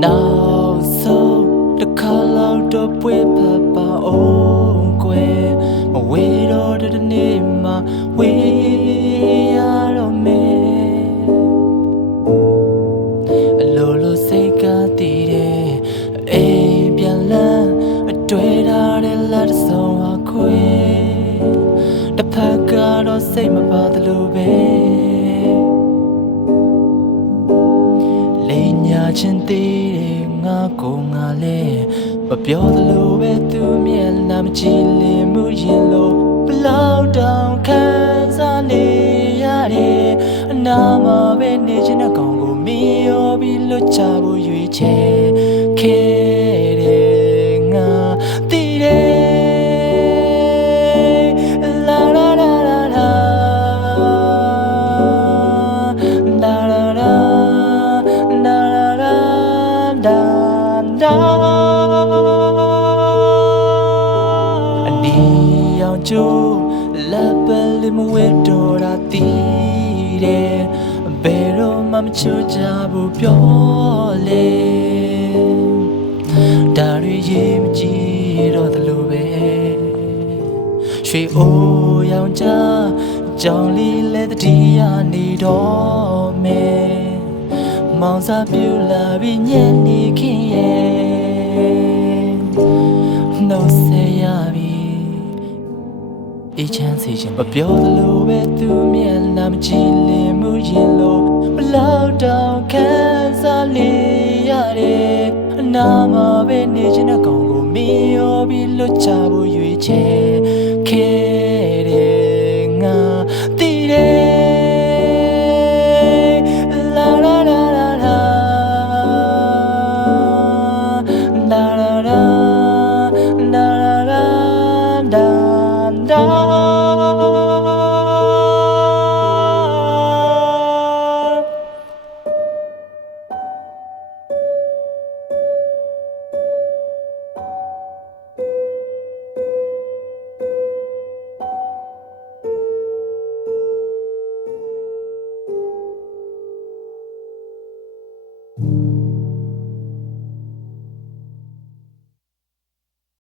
Now so the color the way papa oh que my way to the name my way out of me Lolo say got the a bien la a dread out the lot so I quit the pack out or say my father lubeချင်းသေးတယ်ငါကိုငါလဲမပြောသလိုပဲသူမျက်နှာမကြည့်လင်မှုရင်လို့ဘလောက်တောင်ခံစားနေရတယ်အနာမှာပဲနေချင်တဲ့ကောင်ကိုမီရောပြီးလွတ်ချဖို့ရွေးချယ်ခဲ့တယ်ငါသိတယ်လာလာလာလာလာအနီရောင်ကျိုးလက်ပလေးမဝဲတော့တာတည်တယ်ဘယ်တော့မှမချွတ်ကြဘူးပြောလေဒါတွေရေးမကြည့်တော့သလိုပဲရွှေအိုးရောင်ကြကြောင်လေးလက်တတိယနေတော့မယ်မောင်စားပြူလာပြီးညနေခင်းရဲ့နှုတ်ဆက်ရပြီအေးချမ်းစေခြင်းမပြောသလိုပဲသူမျက်နှာမကြည့်လင်မှုရင်လို့ဘလောက်တောင်ခံစားလေရတယ်အနာမှာပဲနေချင်တဲ့ကောင်ကိုမီရောပြီးလွတ်ချဖို့ရွေးချယ်ခဲ့တယ်ငါသိတယ်လာလာလာလာလာလာလာလာလာလာလာ